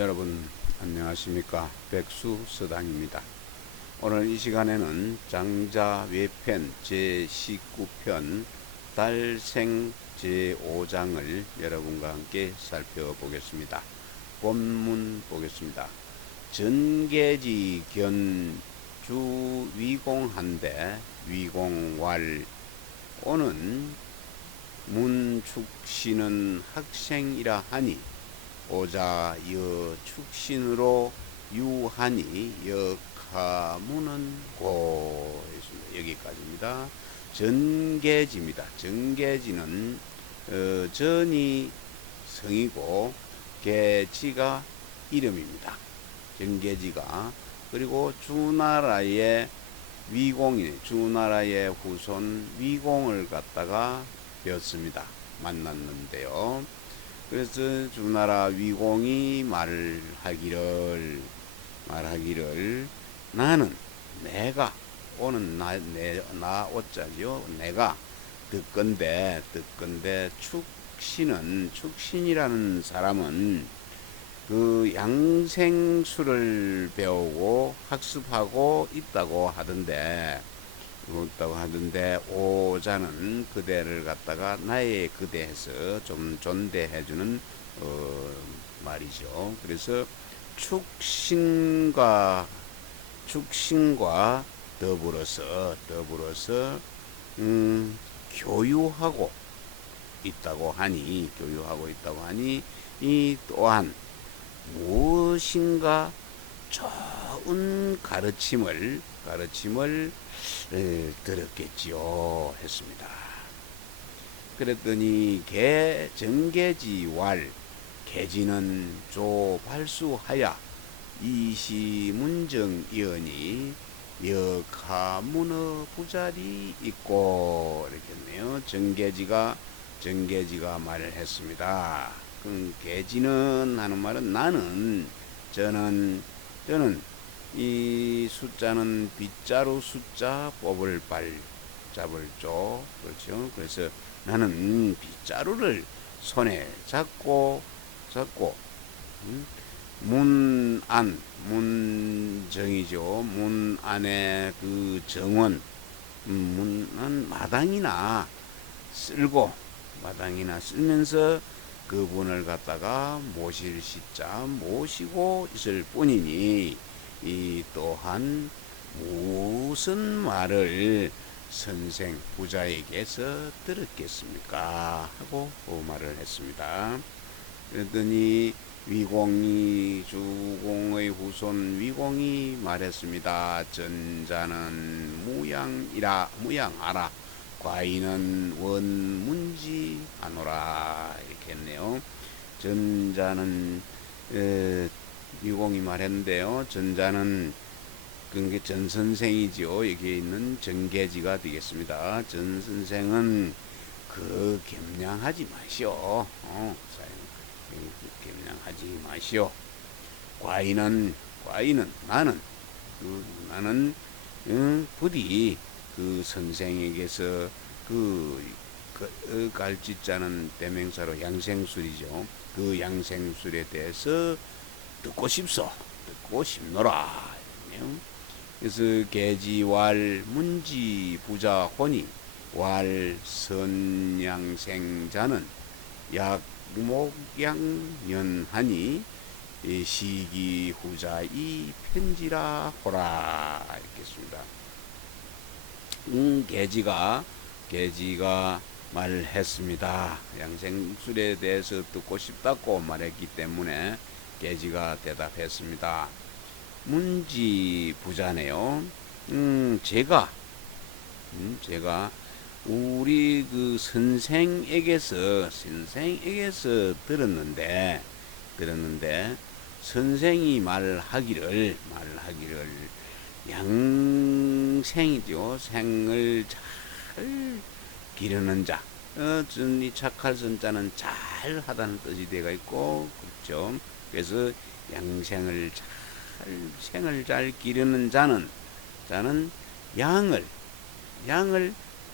여러분 안녕하십니까. 백수서당입니다. 오늘 이 시간에는 장자 외편 제19편 달생 제5장을 여러분과 함께 살펴보겠습니다. 본문 보겠습니다. 전계지 견주 위공한대 위공왈 오는 문축신은 학생이라 하니 오자 여 축신으로 유하니 역하무는 고. 여기까지입니다. 전계지입니다. 전계지는 전이 성이고 계지가 이름입니다. 전계지가. 그리고 주나라의 위공이 주나라의 후손 위공을 갖다가 였습니다. 만났는데요. 그래서 주나라 위공이 말하기를 나는 내가 오는 나 오자죠. 내가 듣건대 축신이라는 사람은 그 양생술을 배우고 학습하고 있다고 하던데 오자는 그대를 갖다가 나의 그대해서 좀 존대해주는 말이죠. 그래서 축신과 더불어서 교유하고 있다고 하니 이 또한 무엇인가 좋은 가르침을 들었겠지요 했습니다. 그랬더니 전계지왈 계지는 조발수하야 이시문정이언이 역하문어 부자리 있고 이렇겠네요. 전계지가 말을 했습니다. 계지는 하는 말은 저는 이 숫자는 빗자루 숫자 뽑을 발 잡을 쪽 그렇죠. 그래서 나는 빗자루를 손에 잡고 문정이죠. 문 안에 그 정원 문은 마당이나 쓸면서 그분을 갖다가 모실 시자 모시고 있을 뿐이니 이 또한 무슨 말을 선생 부자에게서 들었겠습니까 하고 말을 했습니다. 그랬더니 위공이 주공의 후손 위공이 말했습니다. 전자는 무양하라 과인은 원문지하노라 이렇게 했네요. 전자는 위공이 말했는데요. 전자는 그게 전선생이지요. 여기에 있는 전계지가 되겠습니다. 전선생은 겸량하지 마시오. 겸량하지 마시오. 과인은 나는 부디 그 선생에게서 갈지자는 대명사로 양생술이죠. 그 양생술에 대해서 듣고 싶노라. 그래서 계지왈 문지 부자 혼이 왈 선양생자는 약목양연하니 시기 후자 이 편지라 호라 이렇겠습니다. 계지가 말을 했습니다. 양생술에 대해서 듣고 싶다고 말했기 때문에 계지가 대답했습니다. 문지 부자네요. 제가 우리 그 선생에게서 들었는데 선생이 말하기를 양생이죠. 생을 잘 기르는 자. 이 착할 선자는 잘 하다는 뜻이 되어 있고 그렇죠. 그래서 양생을 생을 잘 기르는 자는 양을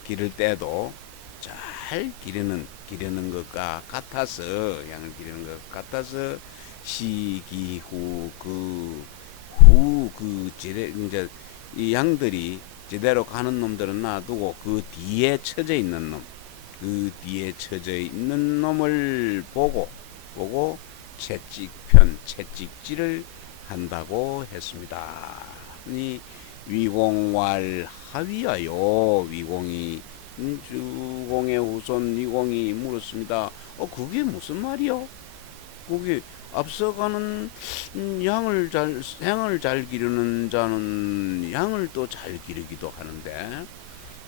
기를 때도 잘 기르는 것과 같아서 시기후 그 이제 이 양들이 제대로 가는 놈들은 놔두고 그 뒤에 처져 있는 놈, 그 뒤에 처져 있는 놈을 보고 채찍질을 한다고 했습니다. 이 위공왈 하위하여 위공이 주공의 후손 위공이 물었습니다. 그게 무슨 말이요? 그게 앞서가는 양을 잘 기르는 자는 양을 또 잘 기르기도 하는데,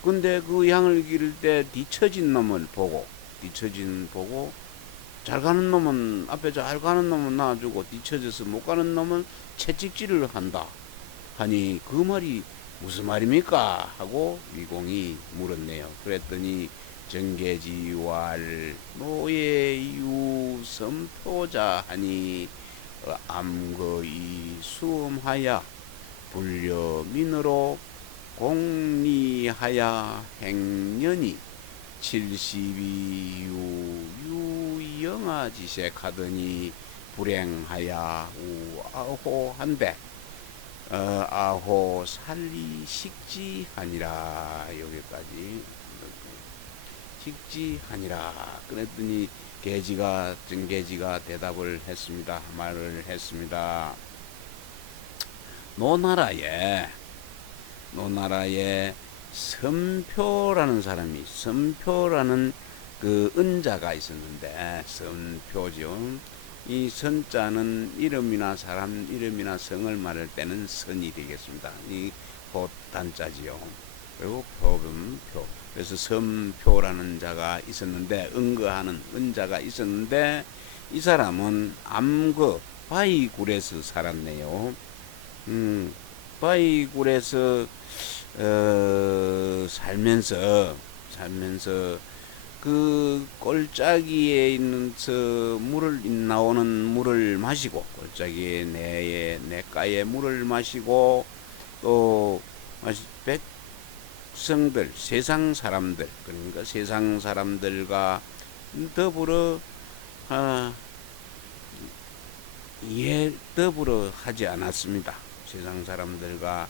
근데 그 양을 기를 때 뒤처진 놈을 보고 잘 가는 놈은 앞에 잘 가는 놈은 놔주고 뒤처져서 못 가는 놈은 채찍질을 한다 하니 그 말이 무슨 말입니까? 하고 위공이 물었네요. 그랬더니 정계지왈 노예유 섬토자 하니 암거이 수음하야 불려민으로 공리하야 행년이 72유 유영아지색하더니 불행하야 우아호한데 아호 살리 식지하니라. 여기까지 식지하니라. 그랬더니 정계지가 대답을 했습니다. 말을 했습니다. 노나라에 선표라는 사람이, 선표라는 그 은자가 있었는데, 선표죠. 이 선자는 이름이나 사람 이름이나 성을 말할 때는 선이 되겠습니다. 이 호단자지요. 그리고 표는 표. 그래서 선표라는 자가 있었는데, 은거하는 은자가 있었는데, 이 사람은 암거 바위굴에서 살았네요. 바위굴에서 살면서 그 꼴짜기에 있는 나오는 물을 마시고, 꼴짜기의 내가의 물을 마시고, 또 백성들, 세상 사람들, 그러니까 세상 사람들과 더불어 더불어 하지 않았습니다. 세상 사람들과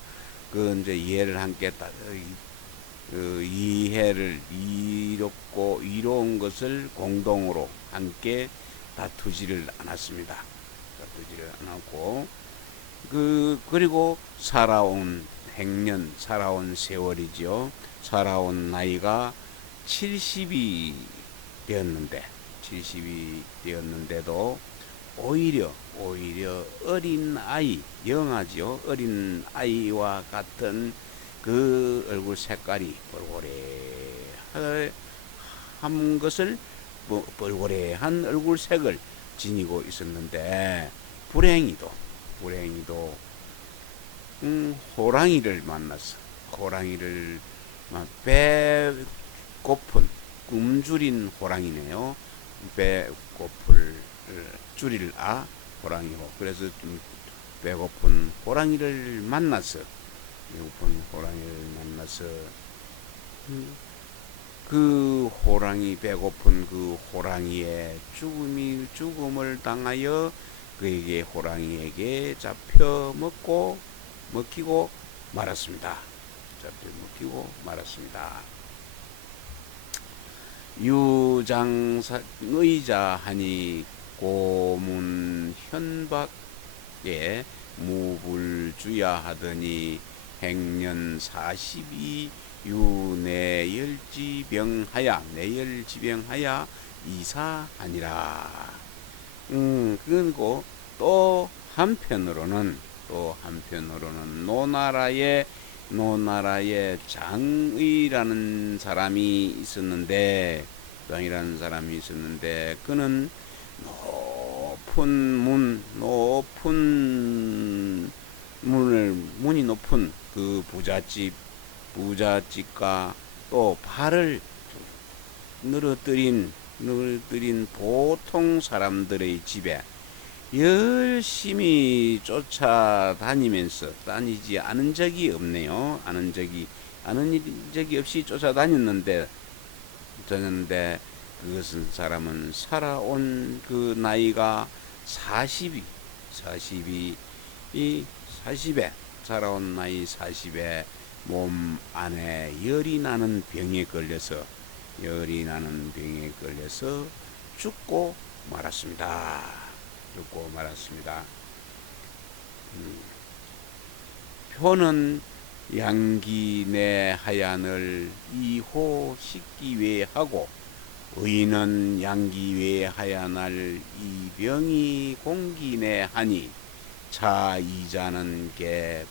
이제 이해를 함께 이해를 이로운 것을 공동으로 함께 다투지를 않았습니다. 다투지를 않았고, 그리고 살아온 세월이지요. 살아온 나이가 70이 되었는데도 오히려 어린 아이, 영아지요. 어린 아이와 같은 그 얼굴 색깔이 뻘고래한 얼굴색을 지니고 있었는데, 불행히도 호랑이를 만나서, 배고픈 굶주린 호랑이네요. 배고플 줄일 호랑이고, 그래서 좀 배고픈 호랑이를 만나서 배고픈 그 호랑이의 죽음을 당하여 그에게 호랑이에게 먹히고 말았습니다. 유장의자 하니 고문 현박에 무불주야 하더니 행년 42유 내열지병하야 이사하니라. 그리고 또 한편으로는 노나라에 장이라는 사람이 있었는데, 그는 문이 높은 그 부잣집과 또 발을 늘어뜨린 보통 사람들의 집에 열심히 다니지 않은 적이 없네요. 아는 적이 없이 쫓아다녔는데, 그것은 사람은 살아온 그 나이가 40이 이 40에 살아온 나이 40에 몸 안에 열이 나는 병에 걸려서 죽고 말았습니다. 죽고 말았습니다. 표는 양기 내 하얀을 이호 씻기 위해 하고 의인은 양기 외에 하얀할 이병이 공기 내 하니 자 이자는 게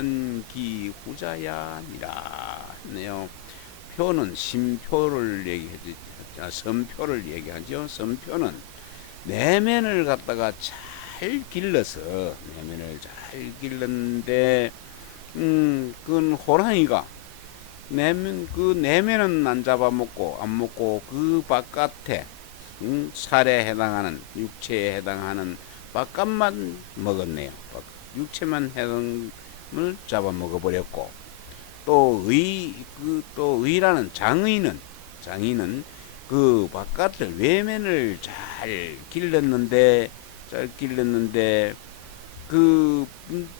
불편기 후자야니라 네요. 표는 심표를 얘기하지, 선표를 얘기하죠. 선표는 내면을 갖다가 잘 길러서 내면을 잘 길렀는데 그건 호랑이가 내면은 안 잡아먹고 안 먹고 그 바깥에 살에 해당하는 육체에 해당하는 바깥만 먹었네요. 육체만 해당을 잡아먹어버렸고 또 의라는 장의는 그 바깥을 외면을 잘 길렀는데 그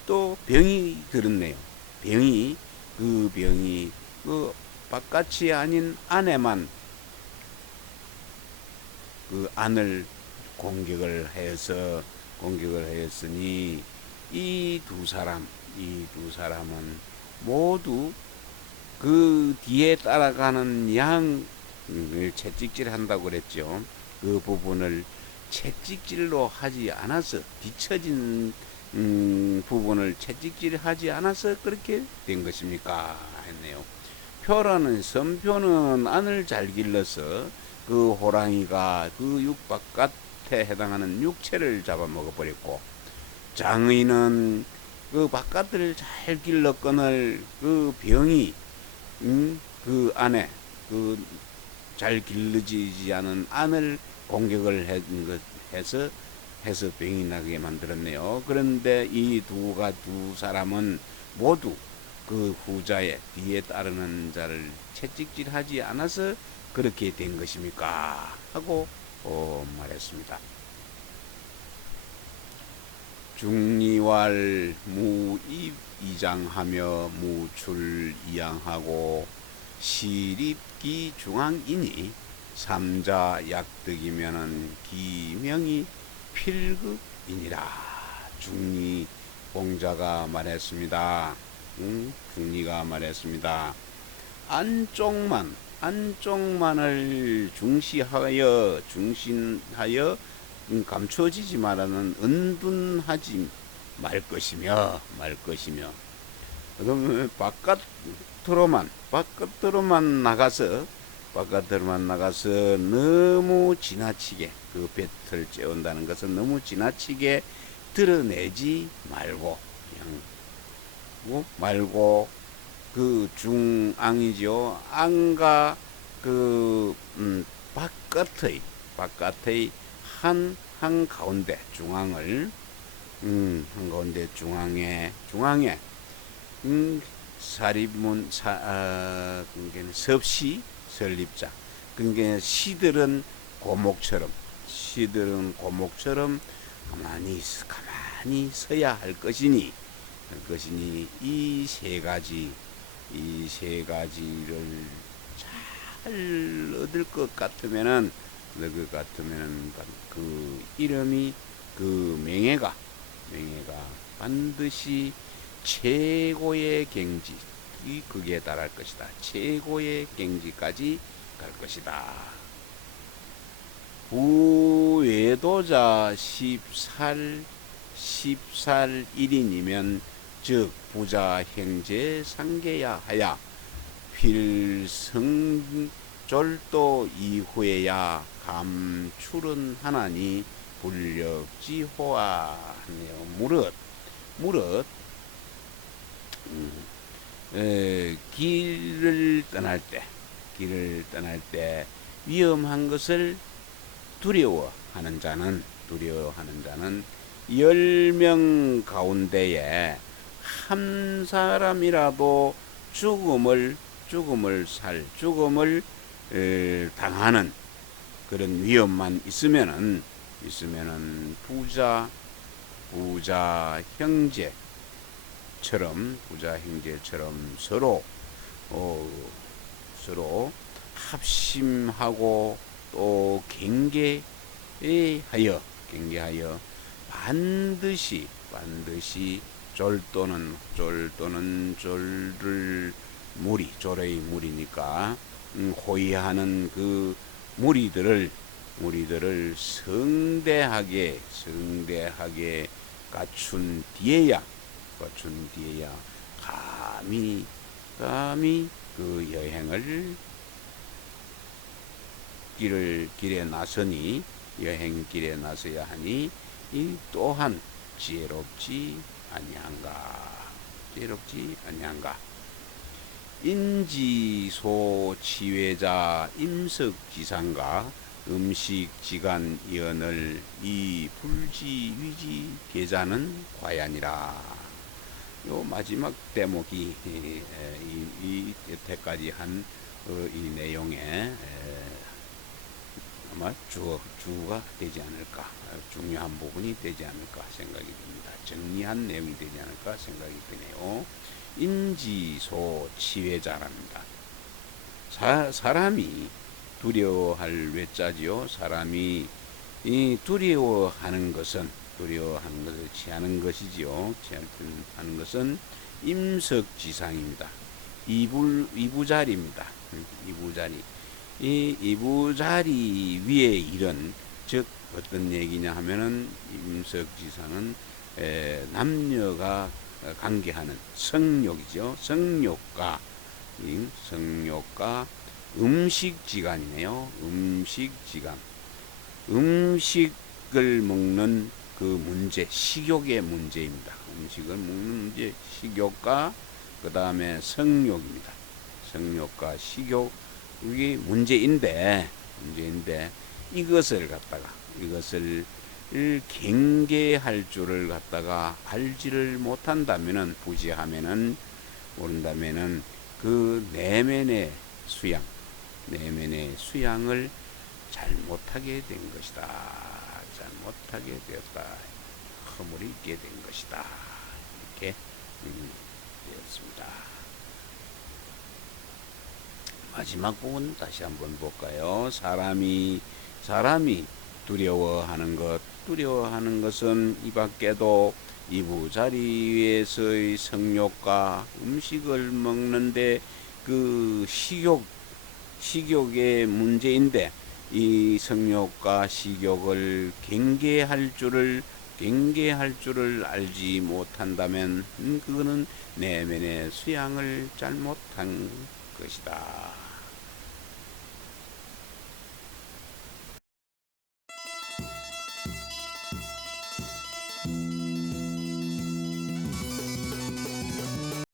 또 병이 들었네요. 병이 그 바깥이 아닌 안에만 그 안을 공격을 하였으니 이 두 사람은 모두 그 뒤에 따라가는 양을 채찍질한다고 그랬죠. 그 부분을 채찍질로 하지 않아서 뒤처진 부분을 채찍질하지 않아서 그렇게 된 것입니까? 했네요. 표라는 선표는 안을 잘 길러서 그 호랑이가 그 육바깥에 해당하는 육체를 잡아먹어 버렸고 장의는 그 바깥을 잘 길렀거늘 그 병이 그 안에 그 잘 길러지지 않은 안을 공격을 해서 병이 나게 만들었네요. 그런데 이 두 사람은 모두 그 후자의 뒤에 따르는 자를 채찍질하지 않아서 그렇게 된 것입니까? 하고 말했습니다. 중리왈 무이장하며 무출이양하고 시립기 중앙이니 삼자 약득이면은 기명이 필급이니라. 중리 공자가 말했습니다. 중리가 말했습니다. 안쪽만을 중신하여 감추어지지 말라는 은둔하지 말 것이며 그러면 바깥으로만 나가서 너무 지나치게 그 뱉을 째운다는 것은 너무 지나치게 드러내지 말고 그 중앙이죠. 안과 그 바깥의 한 가운데 중앙을 한가운데 중앙에 사립문 섭시 설립자 그러니까 시들은 고목처럼 가만히 서야 할 것이니 이 세 가지를 잘 얻을 것 같으면은 그 이름이 그 명예가 반드시 최고의 경지 극에 달할 것이다. 최고의 경지까지 갈 것이다. 부외도자 10살 1인이면 즉 부자 형제 상계야 하야 필성졸도 이후에야 감출은 하나니 불력지호아 하네요. 무릇 길을 떠날 때 위험한 것을 두려워하는 자는 10명 가운데에 한 사람이라도 죽음을 당하는 그런 위험만 있으면은 있으면은 부자 형제처럼 서로 합심하고 또 경계하여 반드시 졸을 졸의 무리니까 호위하는 그 무리들을 성대하게 갖춘 뒤에야 감히 그 여행을 길에 여행길에 나서야 하니 이 또한 지혜롭지 아니한가. 인지소 치외자 임석지상가 음식지간 이언을 이 불지위지 계자는 과야니라. 요 마지막 대목이 이 여태까지 한 이 내용에 아마 주가 되지 않을까, 중요한 부분이 되지 않을까 생각이 듭니다. 정리한 내용이 되지 않을까 생각이 드네요. 인지소 치외자랍니다. 사람이 두려워할 외자지요. 사람이 이 두려워하는 것을 취하는 것이지요. 취하는 것은 임석지상입니다. 이부자리입니다. 이부자리. 이 이부자리 위에 일은, 즉 어떤 얘기냐 하면은 임석지상은 남녀가 관계하는 성욕이죠. 성욕과 음식지간이네요. 음식을 먹는 그 문제, 식욕의 문제입니다. 음식을 먹는 문제, 식욕과 그 다음에 성욕입니다. 성욕과 식욕이 문제인데 이것을 경계할 줄을 알지를 못한다면은, 모른다면은 그 내면의 수양을 잘못하게 된 것이다. 잘못하게 되었다. 허물이 있게 된 것이다. 이렇게 되었습니다. 마지막 부분 다시 한번 볼까요? 사람이 두려워하는 것은 이 밖에도 이부자리에서의 성욕과 음식을 먹는데 그 식욕의 문제인데, 이 성욕과 식욕을 경계할 줄을 알지 못한다면 그거는 내면의 수양을 잘못한 것이다.